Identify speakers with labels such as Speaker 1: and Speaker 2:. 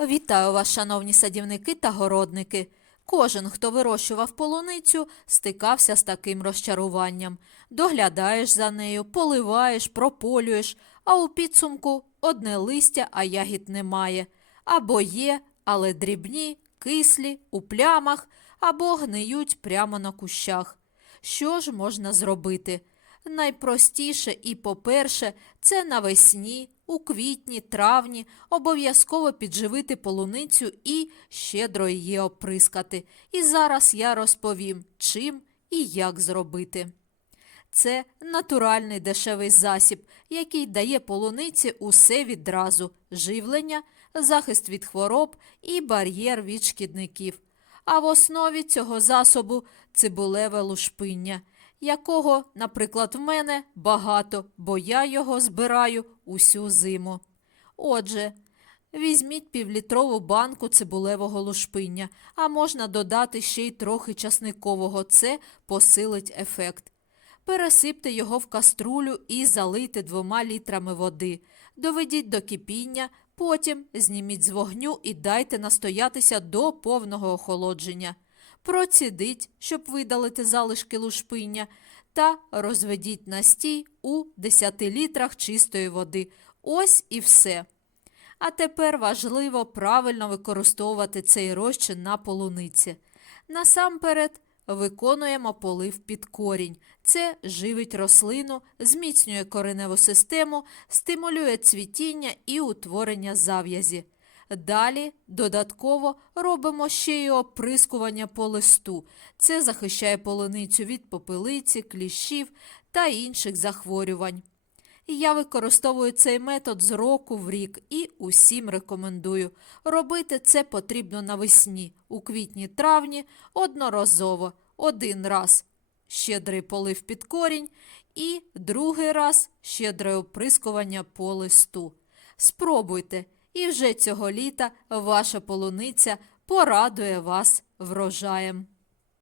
Speaker 1: Вітаю вас, шановні садівники та городники. Кожен, хто вирощував полуницю, стикався з таким розчаруванням. Доглядаєш за нею, поливаєш, прополюєш, а у підсумку одне листя, а ягід немає. Або є, але дрібні, кислі, у плямах, або гниють прямо на кущах. Що ж можна зробити? Найпростіше і, по-перше, це навесні, у квітні, травні обов'язково підживити полуницю і щедро її оприскати. І зараз я розповім, чим і як зробити. Це натуральний дешевий засіб, який дає полуниці усе відразу живлення, захист від хвороб і бар'єр від шкідників. А в основі цього засобу цибулеве лушпиння, якого, наприклад, в мене багато, бо я його збираю усю зиму. Отже, візьміть півлітрову банку цибулевого лушпиння, а можна додати ще й трохи часникового, це посилить ефект. Пересипте його в каструлю і залийте двома літрами води. Доведіть до кипіння, потім зніміть з вогню і дайте настоятися до повного охолодження. Процідіть, щоб видалити залишки лушпиння, та розведіть настій у 10 літрах чистої води. Ось і все. А тепер важливо правильно використовувати цей розчин на полуниці. Насамперед виконуємо полив під корінь. Це живить рослину, зміцнює кореневу систему, стимулює цвітіння і утворення зав'язі. Далі додатково робимо ще й оприскування по листу. Це захищає полуницю від попелиці, кліщів та інших захворювань. Я використовую цей метод з року в рік і усім рекомендую. Робити це потрібно навесні, у квітні-травні, одноразово, один раз щедрий полив під корінь і другий раз щедре оприскування по листу. Спробуйте, і вже цього літа ваша полуниця порадує вас врожаєм.